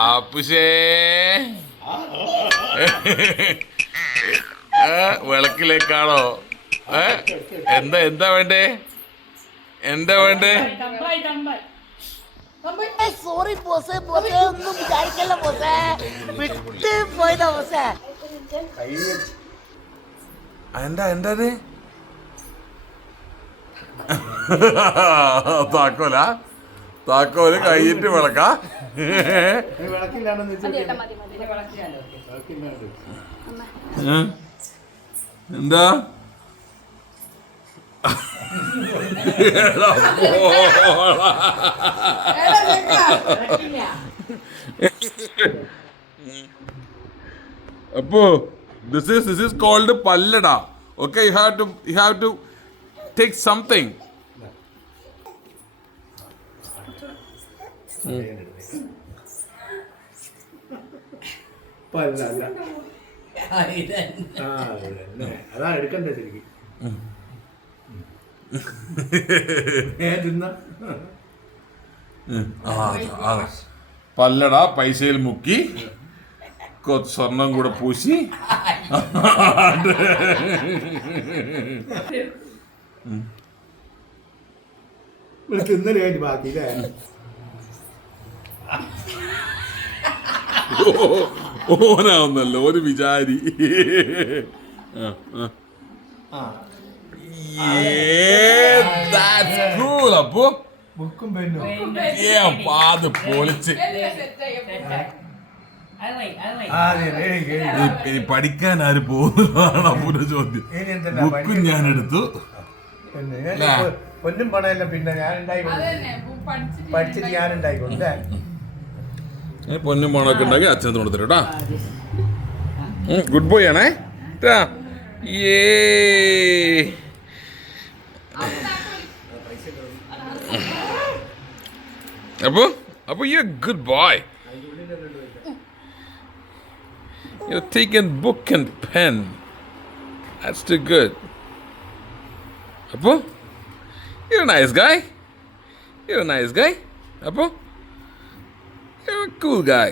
ആപ്പുഷേ വിളക്കിലേക്കാണോ? എന്താ എന്താ വേണ്ടേ? എന്താ വേണ്ടേ? സോറി ബോസേ, ബോസേ ഒന്നും വിചാരിക്കല്ല ബോസേ, വിട്ട് പോയതാ ബോസേ. എന്താ എന്താ താക്കോല താക്കോല് കൈയിട്ട് വിളക്ക. എന്താ അപ്പോ this is called pallada. Okay, you have to take something. അതാ എടുക്കണ്ടേ ശരിക്കും. പല്ലട പൈസയിൽ മുക്കി സ്വർണം കൂടെ പൂശി തിന്നല് കഴിഞ്ഞ് ബാക്കി ഓനാവുന്നല്ലോ ഒരു വിചാരി. അപ്പൊ ബുക്കും പെന്നും അത് പൊളിച്ച് ഇനി പഠിക്കാൻ ആര് പോകുന്നതാണ് അപ്പൂന്റെ ചോദ്യം. ബുക്കും ഞാൻ എടുത്തു, പൊന്നും പണയല്ല. പിന്നെ ഞാൻ പഠിച്ചിട്ട് ഞാൻ ഉണ്ടായിക്കോട്ടെ. പൊന്നും പണമൊക്കെ ഉണ്ടാക്കി അച്ഛനത്ത് കൊടുത്തിട്ടാ. ഗുഡ് ബോയ് ആണേ. അപ്പൊ you good boy. You're taking book and pen. That's too good. Apo, you're a nice guy. You're a nice guy. Apo, you're a cool guy.